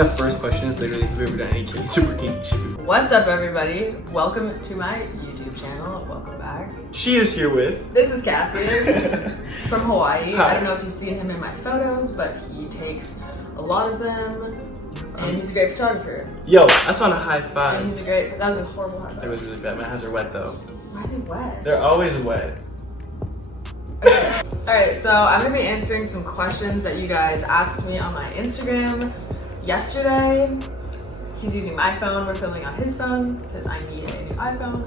That first question is literally if you've ever done any super kinky shit before. What's up, everybody? Welcome to my YouTube channel. Welcome back. She is here with... This is Cassius from Hawaii. Hi. I don't know if you've seen him in my photos, but he takes a lot of them. And he's a great photographer. Yo, that's on a high five. And he's a great... That was a horrible high five. It was really bad. My hands are wet though. Why are they wet? They're always wet. Okay. Alright, so I'm going to be answering some questions that you guys asked me on my Instagram yesterday. He's using my phone. We're filming on his phone because I need a new iPhone.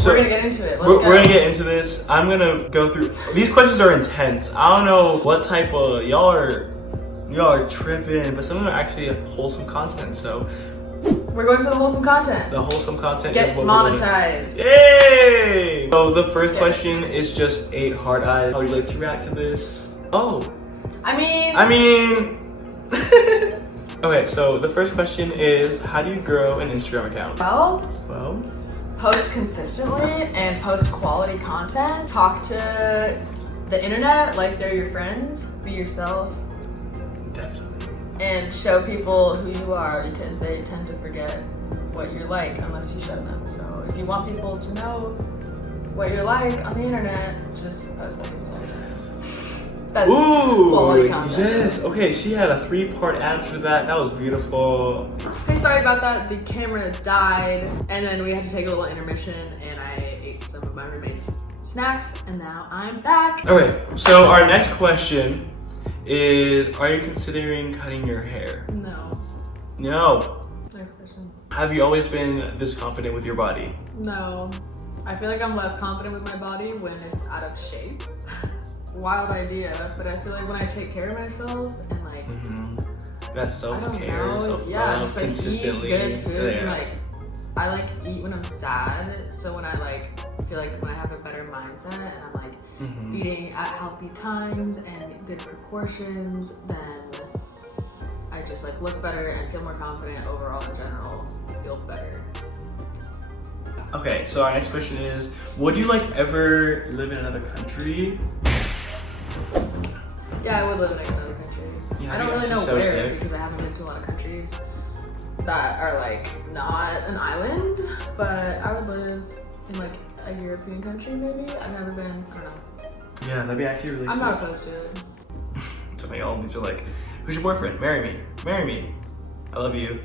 So we're going to get into it. We're going to get into this. I'm going to go through... These questions are intense. I don't know what type of... Y'all are tripping, but some of them are actually wholesome content, so... We're going for the wholesome content. The wholesome content Get is what monetized. Yay! So the first question is just 8 hard eyes. How would you like to react to this? Oh. I mean... Okay, so the first question is, how do you grow an Instagram account? Well, post consistently and post quality content. Talk to the internet like they're your friends. Be yourself. Definitely. And show people who you are because they tend to forget what you're like unless you show them. So if you want people to know what you're like on the internet, just post like inside. That's quality content. Yes. Okay, she had a 3-part answer to that. That was beautiful. Hey, sorry about that. The camera died, and then we had to take a little intermission, and I ate some of my roommate's snacks, and now I'm back. Okay, so our next question is, are you considering cutting your hair? No. No. Next question. Have you always been this confident with your body? No. I feel like I'm less confident with my body when it's out of shape. Wild idea, but I feel like when I take care of myself and like that's self-care, yeah, just like consistently. eat good foods and like I like eat when I'm sad. So when I like feel like when I have a better mindset and I'm like eating at healthy times and good proportions, then I just like look better and feel more confident overall in general. Feel better. Okay, so our next question is, would you like ever live in another country? Yeah, I would live in another country. Yeah, I don't really know so where sick. because I haven't been to a lot of countries that are like not an island, but I would live in like a European country maybe. I've never been, I don't know. Yeah, that'd be actually really I'm sick. not opposed to it. So my all these are like, who's your boyfriend? Marry me. Marry me. I love you.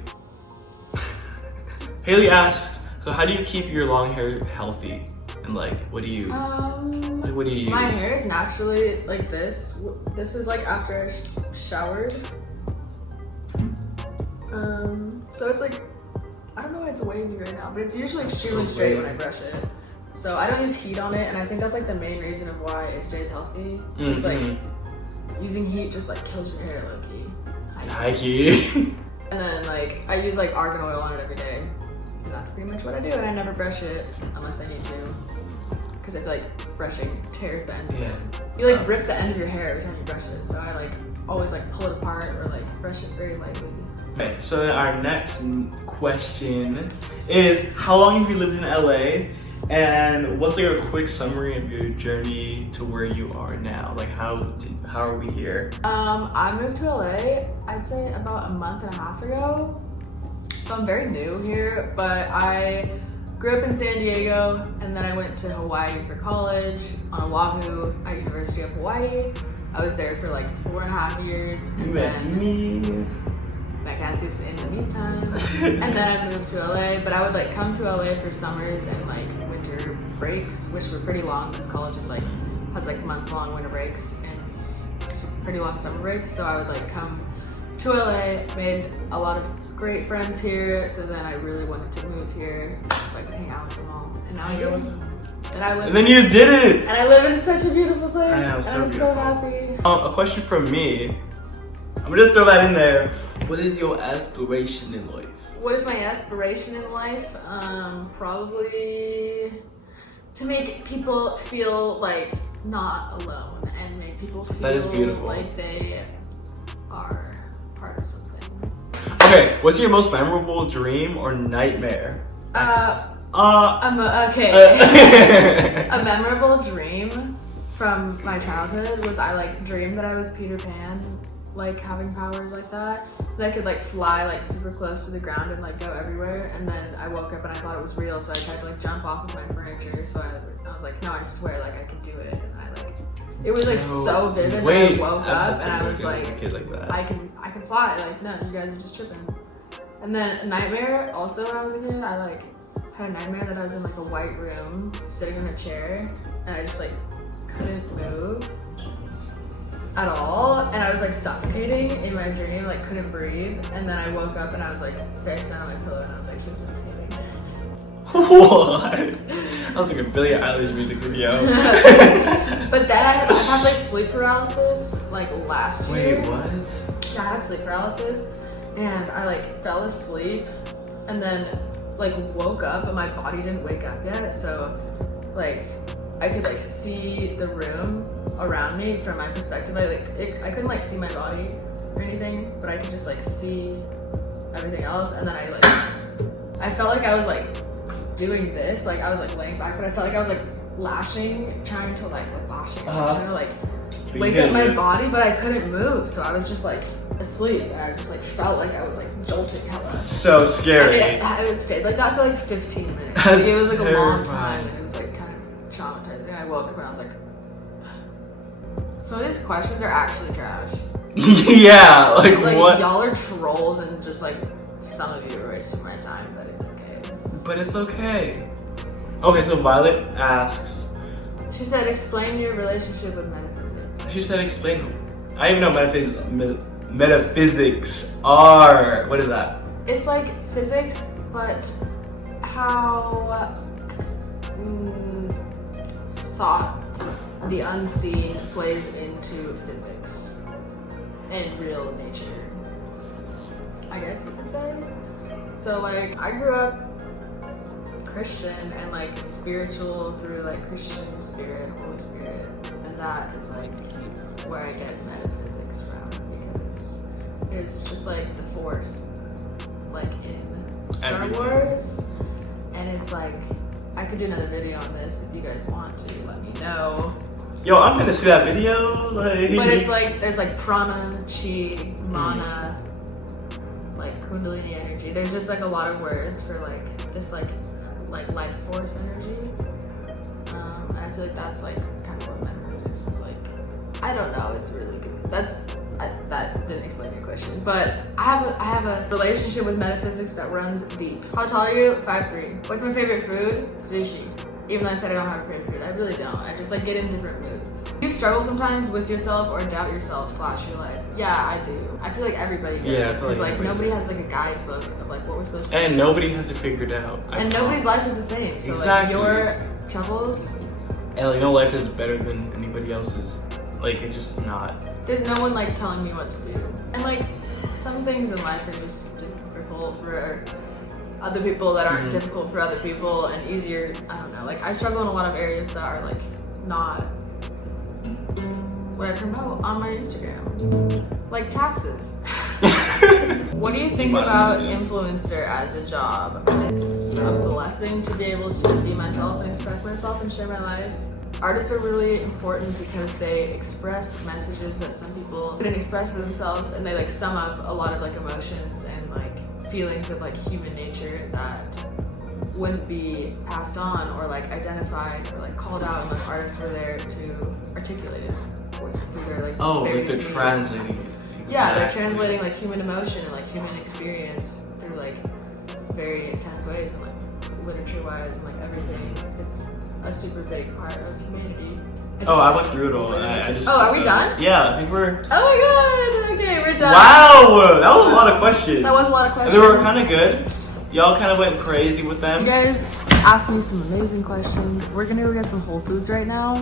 Haley asks, so how do you keep your long hair healthy? And like, what do you use? My hair is naturally like this. This is like after I showered. So it's like, I don't know why it's wavy right now, but it's usually extremely straight when I brush it. So I don't use heat on it, and I think that's like the main reason of why it stays healthy. It's like, using heat just like kills your hair low-key. High-key. And then like, I use like argan oil on it every day. And that's pretty much what I do, and I never brush it unless I need to. Because I feel like brushing tears the end of it. You like rip the end of your hair every time you brush it, so I like always like pull it apart or like brush it very lightly. Okay, so then our next question is, how long have you lived in LA? And what's like a quick summary of your journey to where you are now? Like how are we here? I moved to LA, I'd say about a month and a half ago. So I'm very new here, but I grew up in San Diego, and then I went to Hawaii for college on Oahu at University of Hawaii. I was there for like 4.5 years, and then met Cassius in the meantime. And then I moved to LA, but I would like come to LA for summers and like winter breaks, which were pretty long because college is like has like month-long winter breaks and pretty long summer breaks. So I would like come to LA, made a lot of great friends here, so then I really wanted to move here so I could hang out with them all. And now I do. And then you did it! And I live in such a beautiful place. I know, and I'm so happy. A question from me. I'm gonna throw that in there. What is your aspiration in life? What is my aspiration in life? Probably to make people feel like not alone and make people feel that is beautiful. Like they are part of something. Okay, what's your most memorable dream or nightmare? Okay. A memorable dream from my childhood was I like dreamed that I was Peter Pan like having powers like that. That I could like fly like super close to the ground and like go everywhere. And then I woke up and I thought it was real, so I tried to like jump off of my furniture. So I was like, no, I swear, like I can do it. And I like, it was like so vivid. Wait, that I woke up and I was like, that. I can fly. Like, no, you guys are just tripping. And then a nightmare. Also, when I was a kid, I like had a nightmare that I was in like a white room, sitting in a chair, and I just like couldn't move at all, and I was like suffocating in my dream, like couldn't breathe. And then I woke up and I was like face down on my pillow and I was like, she's suffocating. What? That was like a Billie Eilish music video. But then I had like sleep paralysis like last year. Wait, what? Yeah, I had sleep paralysis and I like fell asleep and then like woke up, but my body didn't wake up yet, so like I could like see the room around me from my perspective. I couldn't like see my body or anything, but I could just like see everything else. And then I felt like I was like doing this, like I was like laying back, but I felt like I was like lashing, trying to like lashing, trying to like wake up my body, but I couldn't move, so I was just like asleep, and I just like felt like I was like jolting hella. So scary. It was stayed like that for like 15 minutes. That's like, it was like terrifying. a long time, and it was like kind of traumatizing. I woke up and I was like, some of these questions are actually trash. Yeah, like what? Y'all are trolls, and just like some of you are wasting my time, but it's okay. But it's okay. Okay, so Violet asks. She said, explain your relationship with metaphysics. She said, explain. I even know metaphysics are. What is that? It's like physics, but how thought, the unseen, plays into physics and real nature, I guess you could say. So like, I grew up Christian and like spiritual through like Christian spirit, Holy Spirit, and that is like where I get metaphysics from, because it's just like the Force, like in Star Everything. Wars, and it's like, I could do another video on this if you guys want to, let me know. Yo, I'm gonna see that video. Like... But it's like, there's like prana, chi, mana, like kundalini energy. There's just like a lot of words for like this like life force energy. And I feel like that's like kind of what metaphysics is like. I don't know, it's really good. That didn't explain your question, but I have a relationship with metaphysics that runs deep. How tall are you? 5'3". What's my favorite food? Sushi. Even though I said I don't have a favorite food, I really don't. I just like get in different moods. Do you struggle sometimes with yourself or doubt yourself / your life? Yeah, I do. I feel like everybody does. Yeah, because like nobody has like a guidebook of like what we're supposed to do. And nobody has it figured out. And nobody's life is the same. So Exactly. like your troubles, And like no life is better than anybody else's. Like it's just not. there's no one like telling me what to do. And like some things in life are just difficult for other people that aren't difficult for other people, and easier. I don't know. Like I struggle in a lot of areas that are like not what I promote on my Instagram, like taxes. What do you think about influencer as a job? It's a blessing to be able to be myself and express myself and share my life. Artists are really important because they express messages that some people couldn't express for themselves, and they like sum up a lot of like emotions and like feelings of like human nature that wouldn't be passed on or like identified or like called out unless artists were there to articulate it. Through their, like, Oh, like various they're mediums. translating it. Yeah, they're Exactly. translating like human emotion and like human experience through like very intense ways, and like literature-wise and like everything. It's a super big part of humanity. Oh, I went through it all. I just. Oh, are we done? Yeah, I think we're. Oh my god! Okay, we're done. Wow, that was a lot of questions. That was a lot of And questions. they were kind of good. Y'all kind of went crazy with them. You guys asked me some amazing questions. We're gonna go get some Whole Foods right now.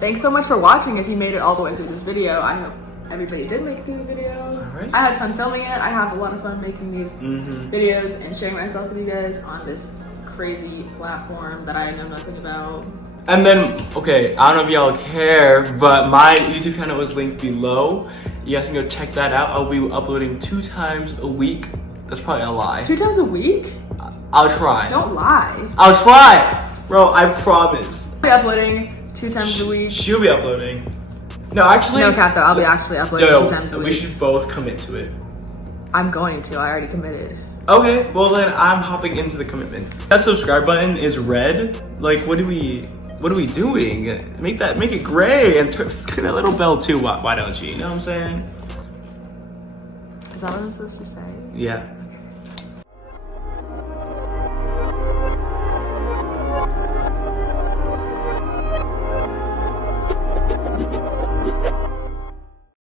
Thanks so much for watching. If you made it all the way through this video, I hope everybody did make it through the video. Alright. I had fun filming it. I have a lot of fun making these videos and sharing myself with you guys on this crazy platform that I know nothing about. And then, okay, I don't know if y'all care, but my YouTube channel is linked below. You guys can go check that out. I'll be uploading 2 times a week. That's probably a lie. 2 times a week? I'll try. Don't lie. I'll try! Bro, I promise. I'll be uploading 2 times a week. She'll be uploading. No, actually. No cap though, I'll be actually uploading 2 times a week. We should both commit to it. I'm going to. I already committed. Okay, well then I'm hopping into the commitment. That subscribe button is red. Like, what are we doing? Make it gray and turn that little bell too. Why don't you? You know what I'm saying? Is that what I'm supposed to say? Yeah.